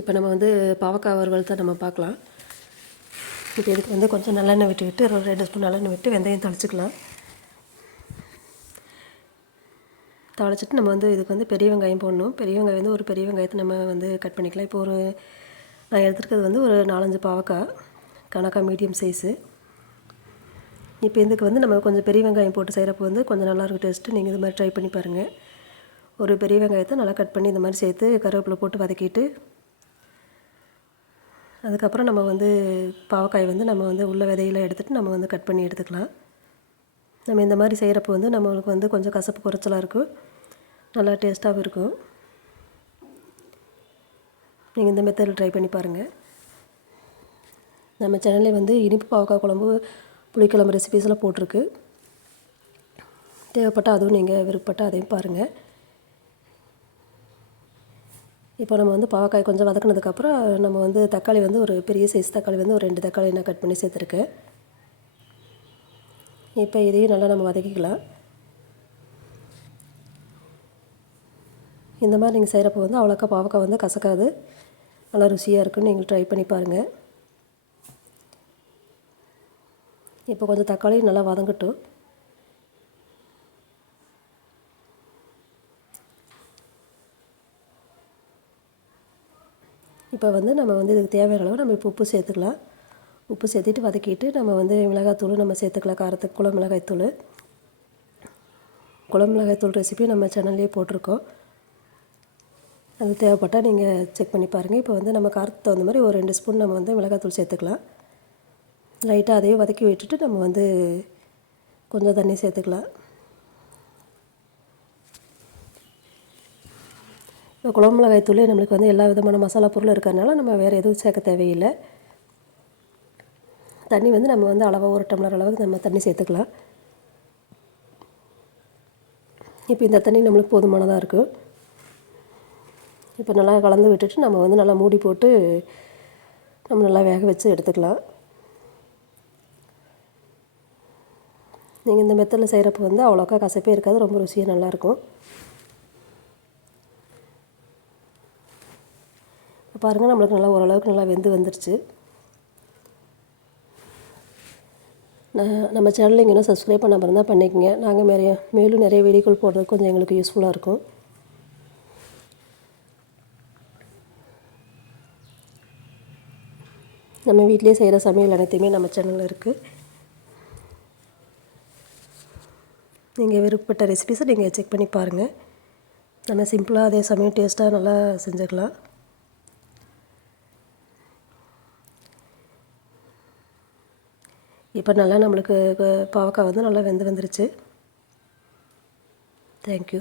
இப்போ நம்ம வந்து பாவக்காய் வறுவல் தான் நம்ம பார்க்கலாம். இப்போ இதுக்கு வந்து கொஞ்சம் நல்லெண்ணெய் விட்டுக்கிட்டு ஒரு ரெண்டு ஸ்பூன் நல்லெண்ணெய் விட்டு வெந்தயம் தாளிச்சுக்கலாம். தாளிச்சிட்டு நம்ம வந்து இதுக்கு வந்து பெரிய வெங்காயம் போடணும். பெரிய வெங்காயம் வந்து ஒரு பெரிய வெங்காயத்தை நம்ம வந்து கட் பண்ணிக்கலாம். இப்போ ஒரு நான் எடுத்துருக்கிறது வந்து ஒரு நாலஞ்சு பாவக்காய் கணக்காக மீடியம் சைஸு. இப்போ இதுக்கு வந்து நம்ம கொஞ்சம் பெரிய வெங்காயம் போட்டு செய்கிறப்ப வந்து கொஞ்சம் நல்லாயிருக்கும் டேஸ்ட்டு. நீங்கள் இது மாதிரி ட்ரை பண்ணி பாருங்கள் ஒரு பெரிய வெங்காயத்தை நல்லா கட் பண்ணி இந்த மாதிரி சேர்த்து கருவேப்பிலை போட்டு வதக்கிட்டு அதுக்கப்புறம் நம்ம வந்து பாவக்காய் வந்து நம்ம வந்து உள்ள விதையில எடுத்துகிட்டு நம்ம வந்து கட் பண்ணி எடுத்துக்கலாம். நம்ம இந்த மாதிரி செய்கிறப்போ வந்து நம்மளுக்கு வந்து கொஞ்சம் கசப்பு குறைச்சலாக இருக்கும். நல்லா டேஸ்ட்டாகவும் இருக்கும். நீங்கள் இந்த மெத்தடில் ட்ரை பண்ணி பாருங்கள் நம்ம சேனலில் வந்து இனிப்பு பாவக்காய் குழம்பு புளிக்குழம்பு ரெசிபீஸ்லாம் போட்டிருக்கு. தேவைப்பட்டால் அதுவும் நீங்கள் விருப்பப்பட்டால் அதையும் பாருங்கள் இப்போ நம்ம வந்து பாவக்காய் கொஞ்சம் வதக்குனதுக்கப்புறம் நம்ம வந்து தக்காளி வந்து ஒரு பெரிய சைஸ் தக்காளி வந்து ஒரு ரெண்டு தக்காளி நான் கட் பண்ணி சேர்த்துருக்கேன். இப்போ இதையும் நல்லா நம்ம வதக்கிக்கலாம். இந்த மாதிரி நீங்கள் செய்கிறப்போ வந்து அவ்வளோக்கா பாவக்காய் வந்து கசக்காது. நல்லா ருசியாக இருக்குன்னு நீங்கள் ட்ரை பண்ணி பாருங்கள் இப்போ கொஞ்சம் தக்காளி நல்லா வதங்கட்டும். இப்போ வந்து நம்ம வந்து இதுக்கு தேவையான அளவு நம்ம இப்போ உப்பு சேர்த்துக்கலாம். உப்பு சேர்த்துட்டு வதக்கிட்டு நம்ம வந்து மிளகாத்தூள் நம்ம சேர்த்துக்கலாம். காரத்துக்கு குளம் மிளகாய்த்தூள். குளம் மிளகாய்த்தூள் ரெசிபி நம்ம சேனல்லே போட்டிருக்கோம். அது தேவைப்பட்டால் நீங்கள் செக் பண்ணி பாருங்கள் இப்போ வந்து நம்ம காரத்துக்கு தகுந்த மாதிரி ஒரு ரெண்டு ஸ்பூன் நம்ம வந்து மிளகாத்தூள் சேர்த்துக்கலாம். லைட்டாக அதையும் வதக்கி விட்டுட்டு நம்ம வந்து கொஞ்சம் தண்ணி சேர்த்துக்கலாம். குழம்பு மிளகாய் தூளே நம்மளுக்கு வந்து எல்லா விதமான மசாலா பொருளும் இருக்கிறதுனால நம்ம வேறு எதுவும் சேர்க்க தேவையில்லை. தண்ணி வந்து நம்ம வந்து அளவாக ஒரு டம்ளர் அளவுக்கு நம்ம தண்ணி சேர்த்துக்கலாம். இப்போ இந்த தண்ணி நம்மளுக்கு போதுமானதாக இருக்கும் இப்போ நல்லா கலந்து விட்டுட்டு நம்ம வந்து நல்லா மூடி போட்டு நம்ம நல்லா வேக வச்சு எடுத்துக்கலாம். நீங்கள் இந்த மெத்தடில் செய்கிறப்ப வந்து அவ்வளோக்கா கசப்பே இருக்காது ரொம்ப ருசியாக நல்லாயிருக்கும் பாருங்கள் நம்மளுக்கு நல்லா ஓரளவுக்கு நல்லா வெந்து வந்துருச்சு. நான் நம்ம சேனலில் இங்கே இன்னும் சப்ஸ்கிரைப் பண்ணாமல் இருந்தால் பண்ணிக்கோங்க. நாங்கள் நிறைய மேலும் நிறைய வீடியோக்கள் போடுறது கொஞ்சம் எங்களுக்கு யூஸ்ஃபுல்லாக இருக்கும். நம்ம வீட்டிலே செய்கிற சமையல் அனைத்தையுமே நம்ம சேனலில் இருக்குது நீங்கள் விருப்பப்பட்ட ரெசிபிஸை நீங்கள் செக் பண்ணி பாருங்கள் நம்ம சிம்பிளாக அதே சமயம் டேஸ்ட்டாக நல்லா செஞ்சுக்கலாம். இப்போ நல்லா நம்மளுக்கு பாவக்காய் வந்து நல்லா வெந்து வந்துருச்சு. தேங்க்யூ